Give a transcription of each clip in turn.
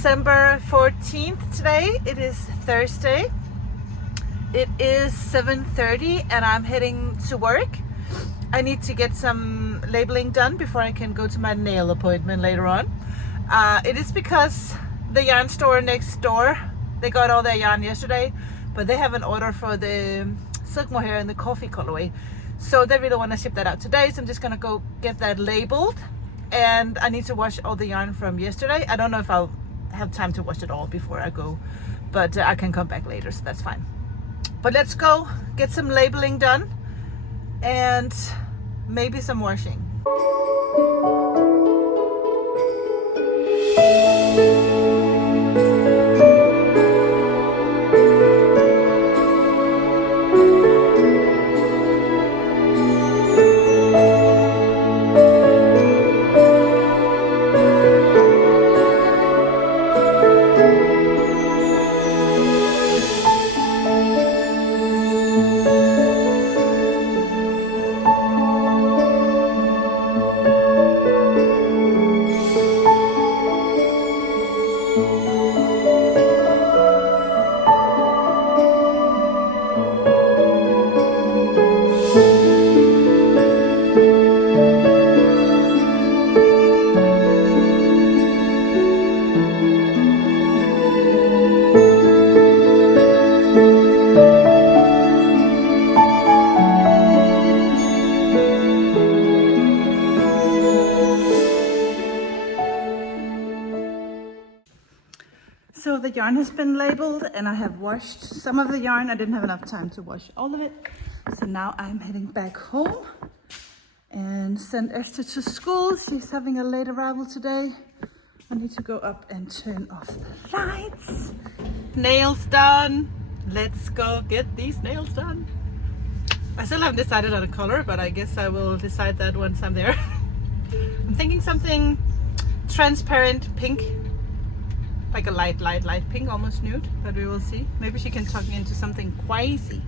December 14th today. It is Thursday. It is 7:30 and I'm heading to work. I need to get some labeling done before I can go to my nail appointment later on. It is because the yarn store next door, they got all their yarn yesterday, but they have an order for the silk mohair and the coffee colorway. So they really want to ship that out today. So I'm just gonna go get that labeled, and I need to wash all the yarn from yesterday. I don't know if I'll have time to wash it all before I go, but I can come back later, so that's fine. But let's go get some labeling done and maybe some washing. So the yarn has been labeled and I have washed some of the yarn. I didn't have enough time to wash all of it. So now I'm heading back home and send Esther to school. She's having a late arrival today. I need to go up and turn off the lights. Nails done. Let's go get these nails done. I still haven't decided on a color, but I guess I will decide that once I'm there. I'm thinking something transparent pink. Like a light pink, almost nude, but we will see. Maybe she can talk me into something crazy.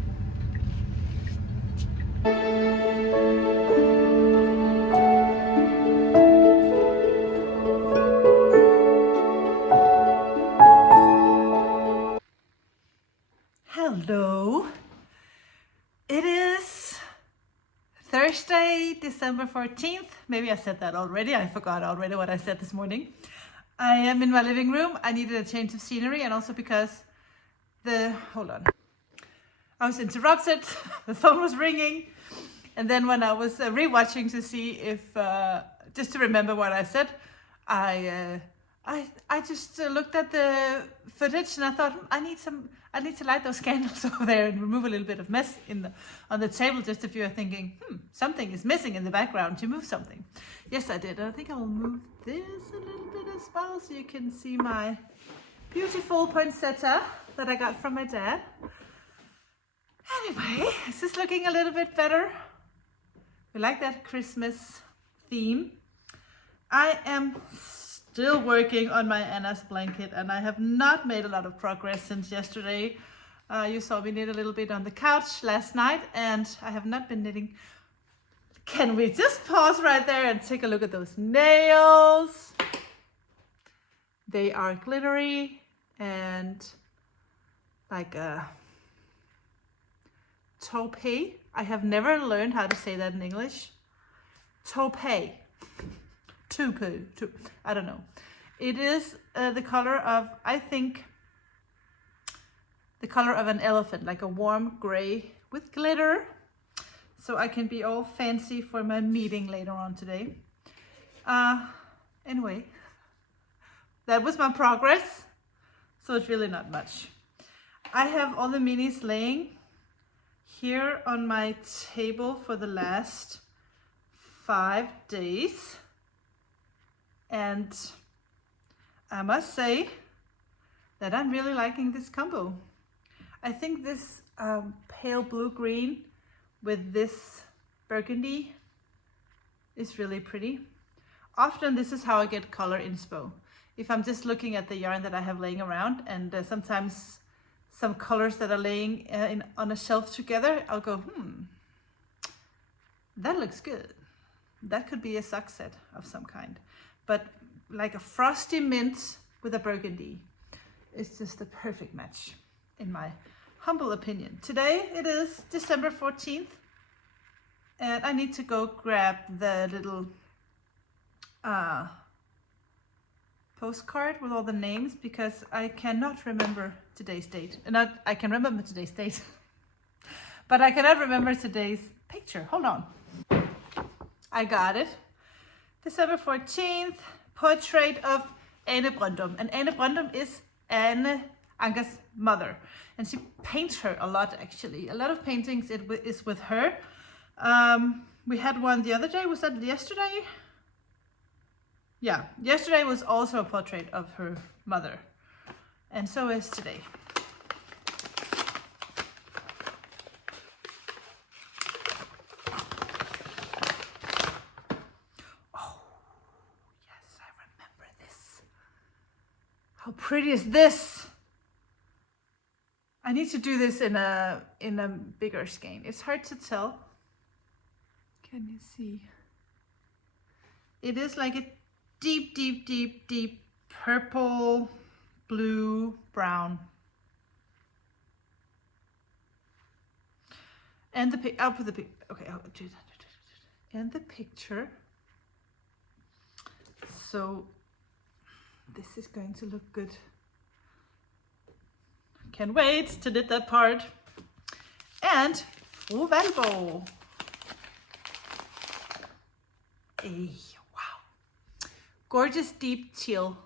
Hello. It is Thursday, December 14th. Maybe I said that already. I forgot already what I said this morning. I am in my living room. I needed a change of scenery, and also because hold on, I was interrupted. The phone was ringing, and then when I was rewatching to see if just to remember what I said, I just looked at the footage and I thought I need to light those candles over there and remove a little bit of mess on the table. Just if you're thinking something is missing in the background, to move something. Yes, I did. I think I will move this a little bit as well, so you can see my beautiful poinsettia that I got from my dad. Anyway, is this looking a little bit better? We like that Christmas theme. I am still working on my Anna's blanket, and I have not made a lot of progress since yesterday. You saw me knit a little bit on the couch last night, and I have not been knitting. Can we just pause right there and take a look at those nails? They are glittery and like a taupe. I have never learned how to say that in English. Taupe. Tupu. I don't know. It is the color of, I think, the color of an elephant, like a warm gray with glitter. So I can be all fancy for my meeting later on today. Anyway, that was my progress. So it's really not much. I have all the minis laying here on my table for the last 5 days. And I must say that I'm really liking this combo. I think this pale blue-green with this burgundy is really pretty. Often this is how I get color inspo. If I'm just looking at the yarn that I have laying around, and sometimes some colors that are laying on a shelf together, I'll go, that looks good. That could be a sock set of some kind. But like a frosty mint with a burgundy. It's just the perfect match, in my humble opinion. Today it is December 14th, and I need to go grab the little postcard with all the names because I cannot remember today's date. I can remember today's date, but I cannot remember today's picture. Hold on. I got it. December 14th, portrait of Ane Brøndum. And Ane Brøndum is Anne Anker's mother. And she paints her a lot, actually. A lot of paintings is with her. We had one the other day. Was that yesterday? Yeah, yesterday was also a portrait of her mother. And so is today. How pretty is this? I need to do this in a bigger skein. It's hard to tell. Can you see? It is like a deep, deep, deep, deep purple, blue, brown. And I'll put the okay, I'll do that. And the picture. So this is going to look good. Can't wait to knit that part. And Fru Valborg. Wow. Gorgeous deep teal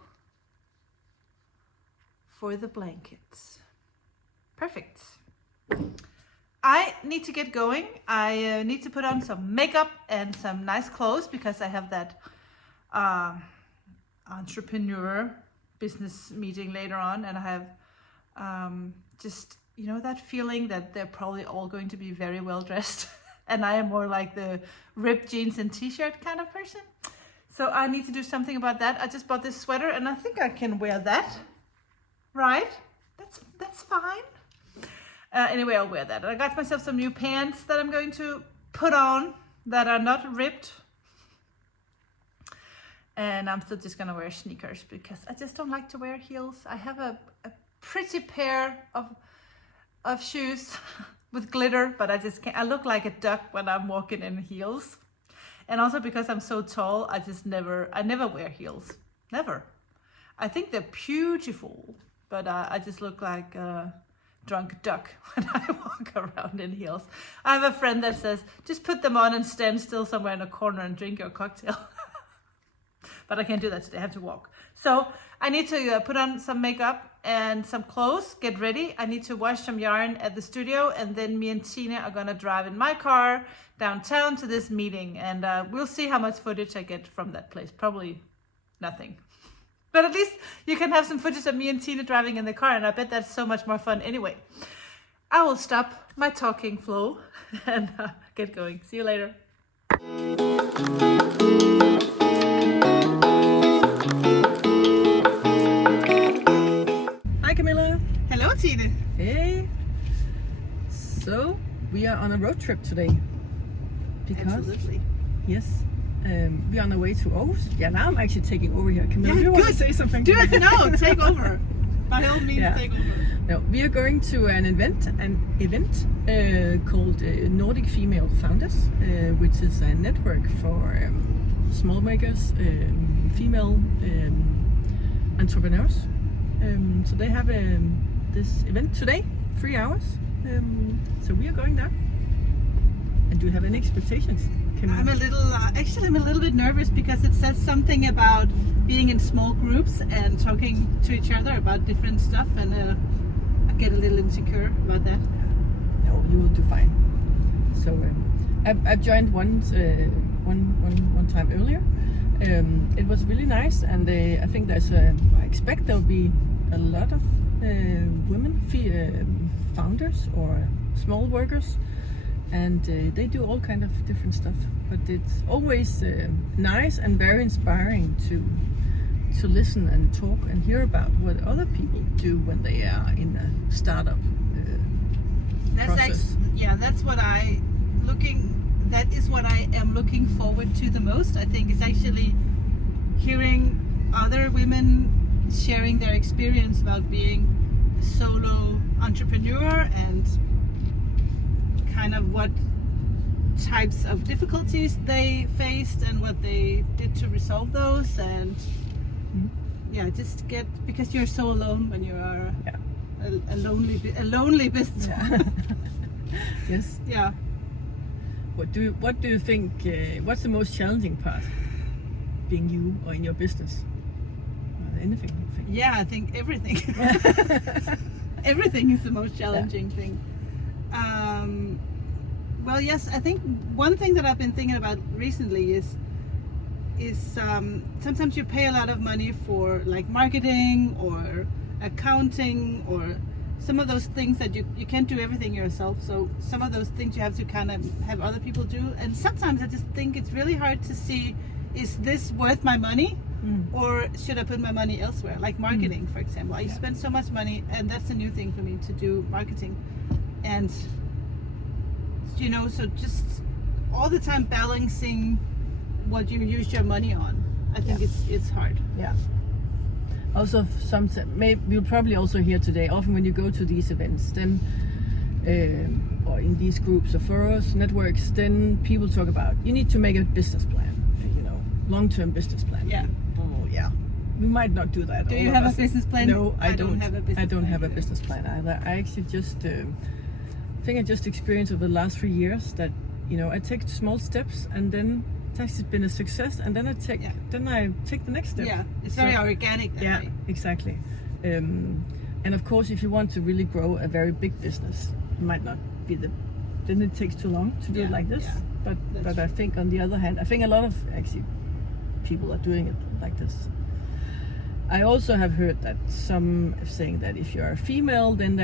for the blankets. Perfect. I need to get going. I need to put on some makeup and some nice clothes because I have that entrepreneur business meeting later on, and I have just, you know, that feeling that they're probably all going to be very well dressed and I am more like the ripped jeans and t-shirt kind of person. So I need to do something about that. I just bought this sweater and I think I can wear that, right? That's fine. Anyway, I'll wear that. I got myself some new pants that I'm going to put on that are not ripped. And I'm still just gonna wear sneakers because I just don't like to wear heels. I have a pretty pair of shoes with glitter, but I just can't. I look like a duck when I'm walking in heels. And also because I'm so tall, I never wear heels. Never. I think they're beautiful, but I just look like a drunk duck when I walk around in heels. I have a friend that says, just put them on and stand still somewhere in a corner and drink your cocktail. But I can't do that today, I have to walk. So I need to put on some makeup and some clothes, get ready. I need to wash some yarn at the studio, and then me and Tine are gonna drive in my car downtown to this meeting, and we'll see how much footage I get from that place. Probably nothing. But at least you can have some footage of me and Tine driving in the car, and I bet that's so much more fun anyway. I will stop my talking flow and get going. See you later. Camilla. Hello, Tine. Hey. So we are on a road trip today. Because absolutely. Yes, we are on the way to Aarhus. Yeah, now I'm actually taking over here. Camilla, do you want to say something? Do it. No, take over. By all means, take over. No, we are going to an event called Nordic Female Founders, which is a network for small makers, female entrepreneurs. So they have this event today, 3 hours. So we are going there. And do you have any expectations? I'm a little bit nervous because it says something about being in small groups and talking to each other about different stuff, and I get a little insecure about that. No, you will do fine. So I've joined one time earlier. It was really nice, and I think I expect there will be a lot of women founders or small workers, and they do all kind of different stuff. But it's always nice and very inspiring to listen and talk and hear about what other people do when they are in a startup process. That is what I am looking forward to the most. I think it's actually hearing other women sharing their experience about being a solo entrepreneur and kind of what types of difficulties they faced and what they did to resolve those. And yeah, just because you're so alone when you are a lonely business. Yeah. Yes. Yeah. What do you think? What's the most challenging part, being you or in your business? Anything? You think? Yeah, I think everything. Everything is the most challenging thing. Well, yes, I think one thing that I've been thinking about recently is sometimes you pay a lot of money for like marketing or accounting or some of those things that you can't do everything yourself. So some of those things you have to kind of have other people do. And sometimes I just think it's really hard to see, is this worth my money? Or should I put my money elsewhere? Like marketing, for example. I spend so much money, and that's a new thing for me to do marketing. And you know, so just all the time balancing what you use your money on. I think it's hard. Yeah. Also, maybe you'll probably also hear today. Often when you go to these events, then or in these groups or forums, networks, then people talk about you need to make a business plan. You know, long-term business plan. Yeah. Oh yeah. We might not do that. Do you have a business plan? No, I don't have a business. I don't plan have a either. business plan either. I actually just I just experienced over the last 3 years that I take small steps, and then it's actually been a success, and then I take the next step. Yeah, it's very organic that way. Exactly. And of course, if you want to really grow a very big business, it might not be then it takes too long to do it like this. Yeah. But I think on the other hand, I think a lot of actually people are doing it like this. I also have heard that some saying that if you're a female, then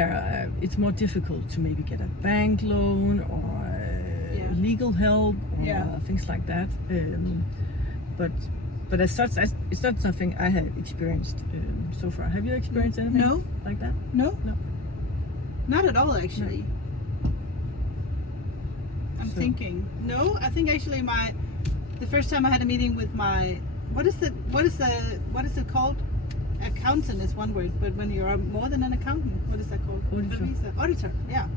it's more difficult to maybe get a bank loan or legal help or things like that. But as such, it's not something I have experienced so far. Have you experienced anything like that? No, not at all actually. I'm thinking. No, I think actually the first time I had a meeting with my what is it called? Accountant is one word, but when you are more than an accountant, what is that called? Auditor, yeah.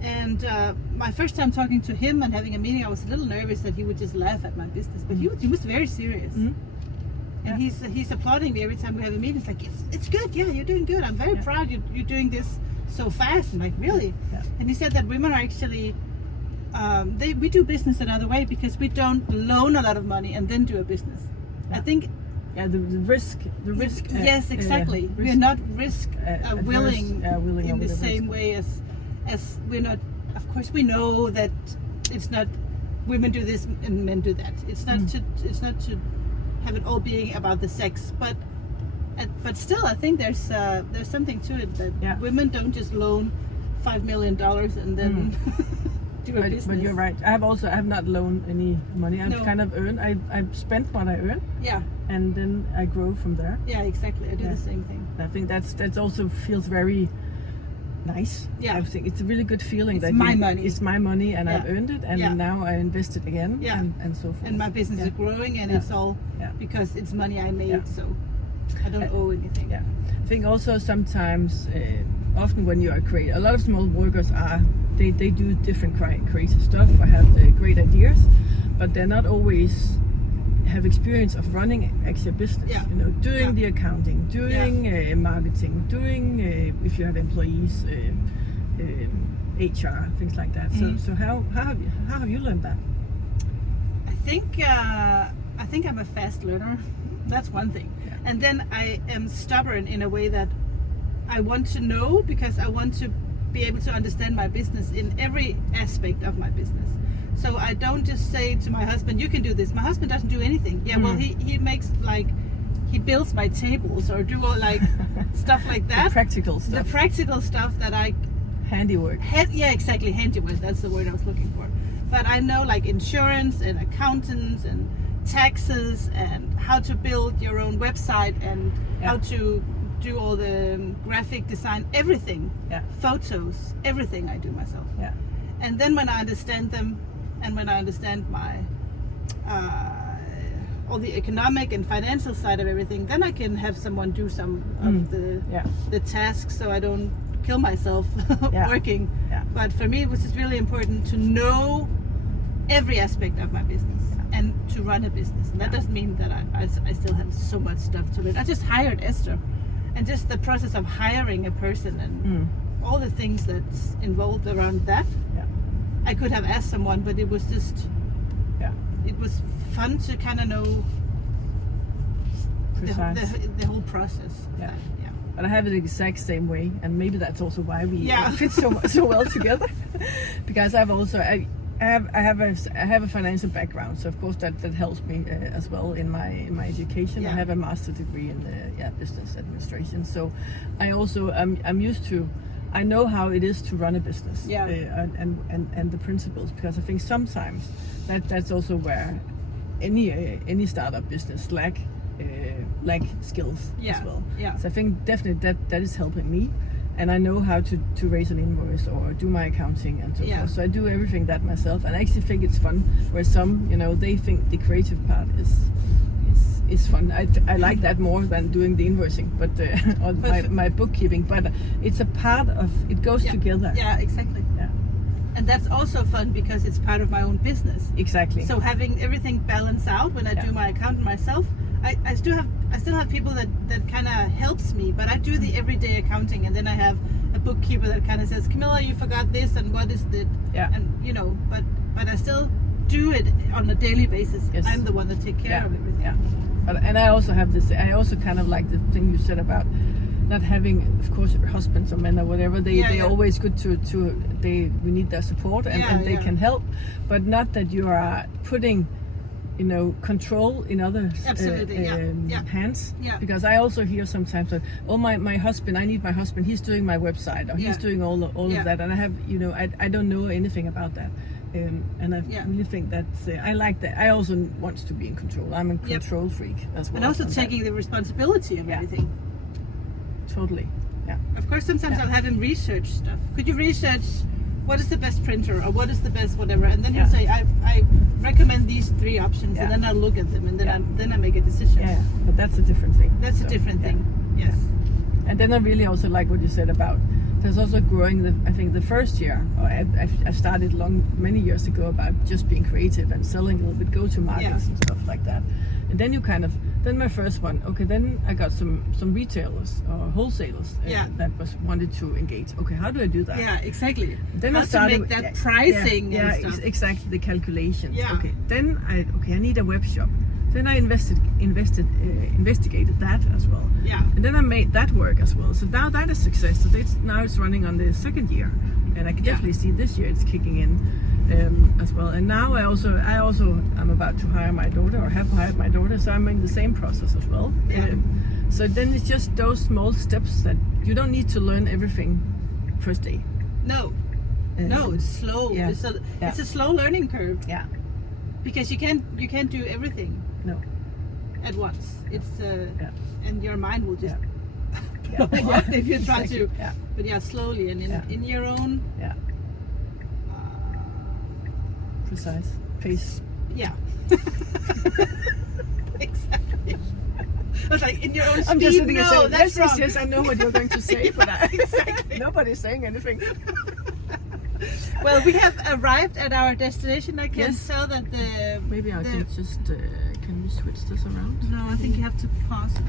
And my first time talking to him and having a meeting, I was a little nervous that he would just laugh at my business, but he was very serious. And he's applauding me every time we have a meeting. It's like, it's good, yeah, you're doing good. I'm very proud you're doing this so fast. I'm like, really? Yeah. And he said that women are actually, we do business another way because we don't loan a lot of money and then do a business. Yeah. I think. Yeah, the risk. Yes, exactly. We're not willing in the same way as we're not. Of course, we know that it's not women do this and men do that. It's not to have it all being about the sex, but still, I think there's something to it that women don't just loan $5 million and then. But you're right. I have not loaned any money. I've kind of earned. I've spent what I earn. Yeah. And then I grow from there. Yeah, exactly. I do the same thing. I think that also feels very nice. Yeah. I think it's a really good feeling it's my money. It's my money, and I've earned it, and now I invest it again. Yeah. And so forth. And my business is growing, and it's all because it's money I made. So I don't owe anything. Yeah. I think also sometimes, often when you are creative, a lot of small workers are. They do different creative stuff or have great ideas, but they're not always have experience of running actually a business. Yeah. Doing the accounting, doing marketing, doing if you have employees, HR, things like that. So how have you learned that? I think I'm a fast learner. That's one thing. Yeah. And then I am stubborn in a way that I want to know because I want to be able to understand my business in every aspect of my business. So I don't just say to my husband, you can do this. My husband doesn't do anything. Yeah, well, he makes he builds my tables or do all stuff like that. The practical stuff that I... Handiwork. Yeah, exactly. Handiwork. That's the word I was looking for. But I know insurance and accountants and taxes and how to build your own website and how to do all the graphic design, everything, photos, everything I do myself. Yeah. And then when I understand them, and when I understand my all the economic and financial side of everything, then I can have someone do some of the tasks, so I don't kill myself working. Yeah. But for me, it was just really important to know every aspect of my business and to run a business. And that doesn't mean that I still have so much stuff to learn. I just hired Esther, and just the process of hiring a person and all the things that's involved around that. I could have asked someone, but it was just it was fun to kind of know the whole process. But I have it the exact same way, and maybe that's also why we fit so well together. Because I have a financial background, so of course that helps me as well in my education. I have a master's degree in business administration, so I also I'm used to. I know how it is to run a business, and the principles, because I think sometimes that's also where any startup business lack skills as well. So I think definitely that is helping me, and I know how to raise an invoice or do my accounting and so forth. So I do everything that myself, and I actually think it's fun. Where some, they think the creative part is fun. I like that more than doing the invoicing, but or my bookkeeping. But it's a part of it goes together. Yeah, exactly. Yeah. And that's also fun because it's part of my own business. Exactly. So having everything balanced out when I do my accounting myself, I still have people that kind of helps me, but I do the everyday accounting, and then I have a bookkeeper that kind of says, Camilla, you forgot this, and what is it? Yeah. And but I still do it on a daily basis. Yes. I'm the one that take care of everything. Yeah. And I also have this. I also kind of like the thing you said about not having, of course, husbands or men or whatever. They're always good we need their support and they can help, but not that you are putting control in others' hands. Yeah. Because I also hear sometimes that, my husband, I need my husband. He's doing my website, or he's doing all of that, and I have, I don't know anything about that. And I really think that I like that. I also want to be in control. I'm a control freak as well. And also taking the responsibility of everything. Totally. Yeah. Of course, sometimes I'll have him research stuff. Could you research what is the best printer or what is the best whatever? And then he'll say, I recommend these 3 options, and then I'll look at them, and then I make a decision. Yeah. But that's a different thing. That's a different thing. Yes. And then I really also like what you said about. There's also growing. I think the first year, I started many years ago about just being creative and selling a little bit, go to markets and stuff like that. And then then my first one. Okay, then I got some retailers or wholesalers that wanted to engage. Okay, how do I do that? Yeah, exactly. Then how I started to make that pricing. Yeah, and stuff. Exactly, the calculations. Yeah. Okay, then I need a web shop. Then I investigated that as well. Yeah. And then I made that work as well. So now that is success. So now it's running on the 2nd year, and I can definitely see this year it's kicking in as well. And now I'm about to hire my daughter, or have hired my daughter. So I'm in the same process as well. Yeah. So then it's just those small steps that you don't need to learn everything first day. No. No, it's slow. Yeah. It's a slow learning curve. Yeah. Because you can't do everything. No. At once. It's and your mind will just if you try to. Yeah. But slowly and in your own precise pace. Yeah. Exactly. I was like, in your own speed. I'm just sitting saying, that's wrong. Yes, I know what you're going to say, but nobody's saying anything. Well, we have arrived at our destination. I can tell that maybe I can just can we switch this around? No, I think you have to pause it.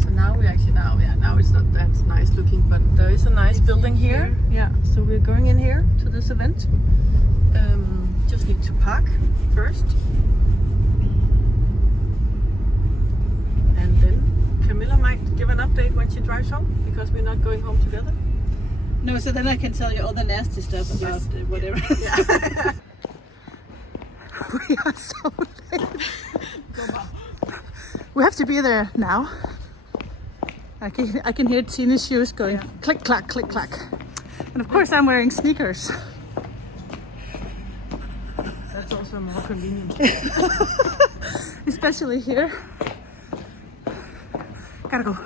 So now now it's not that nice looking, but there is a nice building here. Yeah. So we're going in here to this event. Just need to park first, and then Camilla might give an update when she drives home, because we're not going home together. No, so then I can tell you all the nasty stuff about whatever. Yeah. We are so late. We have to be there now. I can hear Tine's shoes going click clack, click clack, and of course I'm wearing sneakers. That's also more convenient, especially here. Gotta go.